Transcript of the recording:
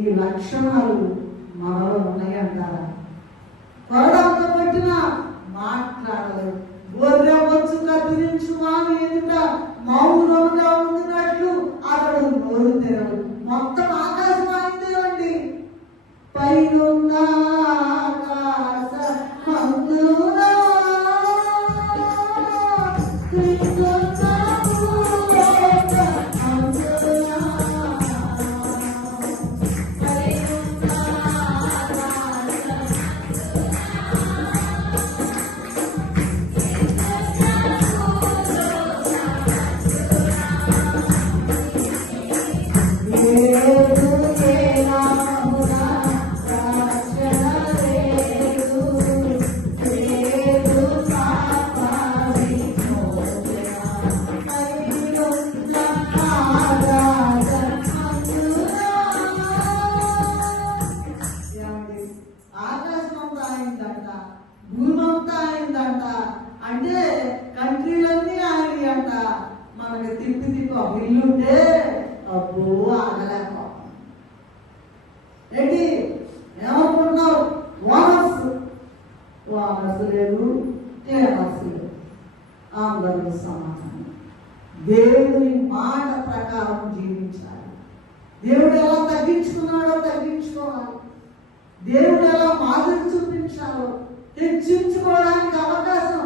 ఈ లక్షణాలు మనలో ఉన్నాయంటారా? కొరడంతో పట్టిన మాట్లాడలేదు. గొర్రె వచ్చు కత్తిరించు వాని ఎదుట మౌనంగా ఉండినట్లు అతడు నోరు తెరవు. మొత్తం ఆకాశం ఆయనదేనండి. పైనున్న ఆకాశ హంగునా భూమంతా అయిందంట. అంటే కంట్రీలన్నీ ఆయన అంట. మనకి తిప్పి తిప్పి ఒక ఇల్లుంటే అబ్బో ఆగలేకపో ఏంటి ఏమనుకుంటున్నావు? వానస్ లేదు, క్లేమస్ లేదు, అందరూ సమాధానం. దేవుని మాట ప్రకారం జీవించాలి. దేవుడు ఎలా తగ్గించుకున్నాడో తగ్గించుకోవాలి. దేవుడు ఎలా మాదిరి చూపించాలో హెచ్చించుకోవడానికి అవకాశం